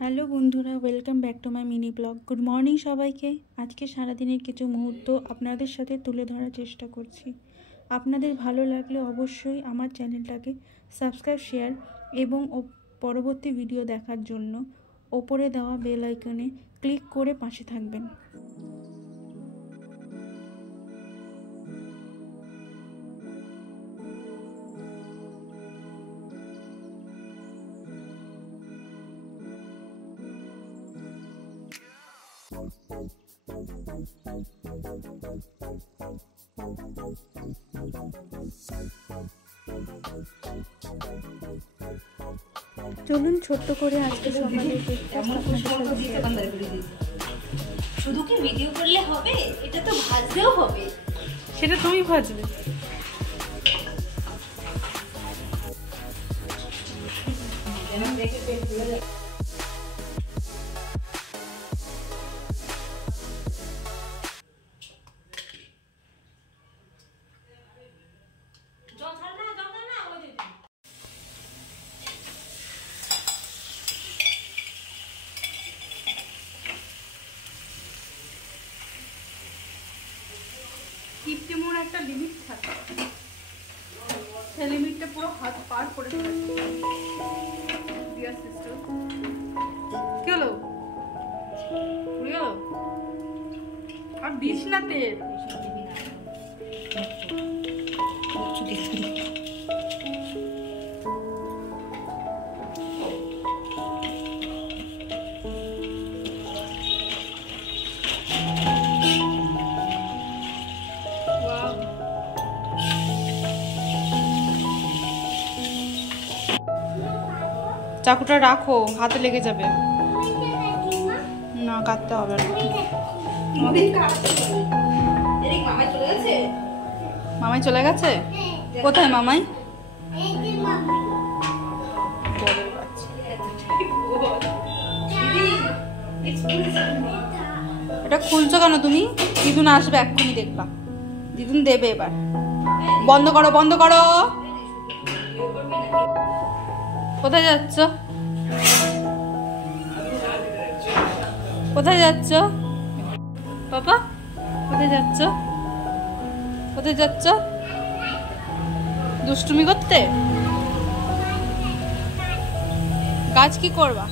Hello বন্ধুরা, welcome back to my mini blog. Good morning সবাইকে। আজকে সারাদিনের কিছু মুহূর্ত আপনাদের সাথে তুলে ধরার চেষ্টা করছি। আপনাদের ভালো লাগলে অবশ্যই আমার চ্যানেলটাকে সাবস্ক্রাইব, শেয়ার এবং পরবর্তী ভিডিও দেখার জন্য ওপরে দেওয়া বেল আইকনে ক্লিক করে পাশে থাকবেন। চলুন ছোট্ট করে আজকে সকালে শুধু কি ভিডিও করলে হবে? এটা তো ভাজতেও হবে। সেটা তুমি ভাজবে। কিপটিমোর একটা লিমিট থাকে, সেই লিমিটটা পুরো হাত পার করে ফেলেছে। ডিয়ার সিস্টার, কি হলো? পুড়ে গেল? আর দিস না তেল। চাকুটা রাখো, হাতে লেগে যাবে। না, কাটতে হবে না। মামাই চলে গেছে? কোথায় মামাই? এটা খুলছো কেন তুমি? দিদুন আসবে এক্ষুনি, দেখবা দিদুন দেবে। এবার বন্ধ করো, বন্ধ করো। কোথায় যাচ্ছ? কোথায় যাচ্ছ বাবা? কোথায় যাচ্ছ? কোথায় যাচ্ছ? দুষ্টুমি করতে? গাছ কি করবা?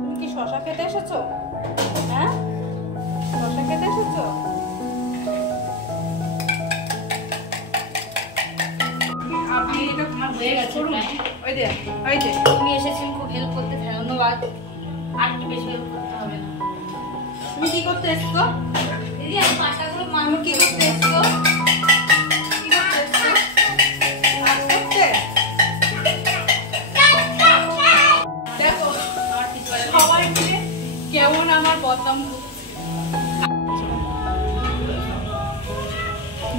তুমি কি শশা খেতে এসেছো? হ্যাঁ, শশা খেতে এসেছো? তুমি এসেছেন, খুব হেল্প করতে, ধন্যবাদ। আর একটু বেশি হেল্প করতে হবে না। তুমি কি করতে এসছো? দিদি, আমি পাতাগুলো আমি কি করতে এসছো? কি করতে এসছো? কাজ করতে? দেখো সবাই মিলে কেমন আমার বদনাম করছে।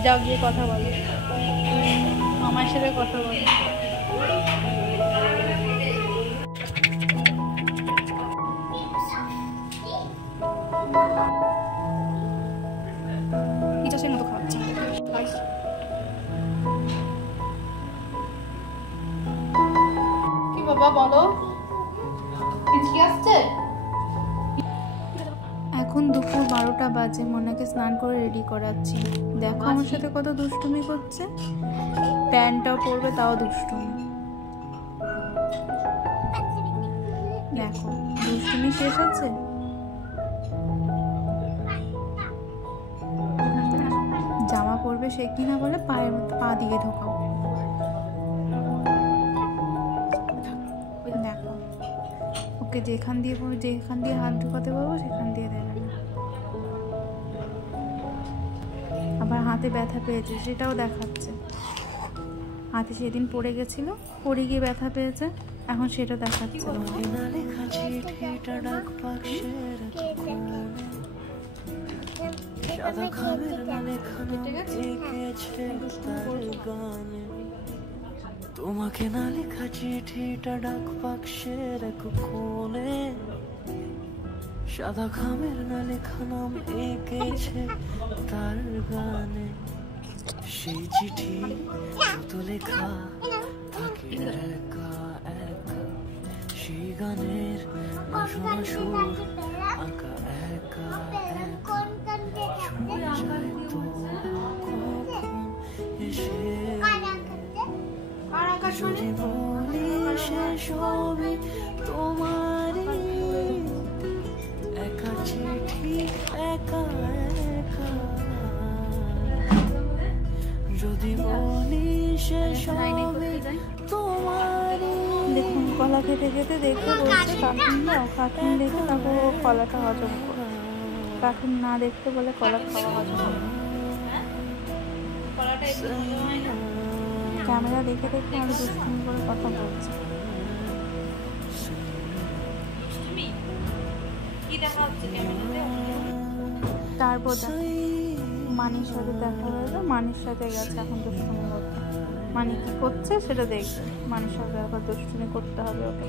যাও গিয়ে কথা বলো, মামার সাথে কথা বলো। ইটাসের মতো খাওয়াচ্ছে। কি বাবা বলো, পিচকি আসছে? এখন দুপুর 12টা বাজে। মনাকে স্নান করে রেডি করাচ্ছি। দেখো আমার সাথে কত দুষ্টুমি করছে। প্যান্টটাও পরবে, তাও দুষ্টুমি। দেখো দুষ্টুমি শেষ আছে। জামা পরবে সে কিনা বলে পা দিয়ে ঢোকাও। দেখো ওকে যেখান দিয়ে হাত ঢোকাতে পারবো সেখান দিয়ে দেবে না। আবার হাতে ব্যথা পেয়েছে সেটাও দেখাচ্ছে। হাতে সেদিন পড়ে গেছিল, পড়ে গিয়ে ব্যথা পেয়েছে, এখন সেটা দেখাচ্ছে। তোমাকে না লেখা চিঠিটা ডাক বাক্সের এক কোণে, সাদা খামের না লেখা নাম এঁকেছে তার গানে। সেই চিঠি তো লেখা থাকে একা একা গানের শোনা সুর আঁকা একা একা ছুঁয়ে যায় তো কখন এসে যদি বলি সে সবই তোমারই একা চিঠি একা একা যদি বলি সে সবই তোমারই। দেখুন কলা খেতে খেতে দেখে বলছে কার্টুন দাও, কার্টুন দেখে তারপর ও কলাটা হজম করে, কার্টুন না দেখতে বলে কলা খাওয়া হজম করে। কলাটা একটু ভালো হয় না? ক্যামেরা দেখে দেখে আমি দুষ্টুমি করে কথা বলছি। তুমি কি দেখা হচ্ছে ক্যামেরাতে? তারপর মানির সাথে দেখা হয়েছে, মানির সাথে গেছে এখন দুষ্টুমি করতে। মানি কি করছে সেটা দেখবে, মানির সাথে আবার দুষ্টুমি করতে হবে ওকে।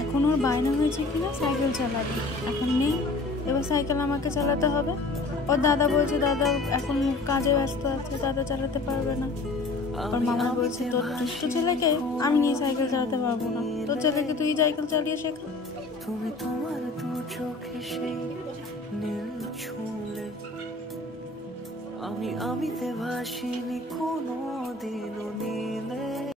এখন ওর বায়না হয়েছে কিনা সাইকেল চালাবে, এখন নেই, এবার সাইকেল আমাকে চালাতে হবে। ওর দাদা বলছে দাদা এখন কাজে ব্যস্ত আছে, দাদা চালাতে পারবে না। ওর মামা বলছে তোর দুষ্টু ছেলেকে আমি নিয়ে সাইকেল চালাতে পারবো না, তোর ছেলেকে তুই সাইকেল চালিয়ে শেখা। তুমি তোমার দু চোখে সেই নীল ছুঁলে আমিতে ভাসিনি কোনো দিনও নীলে।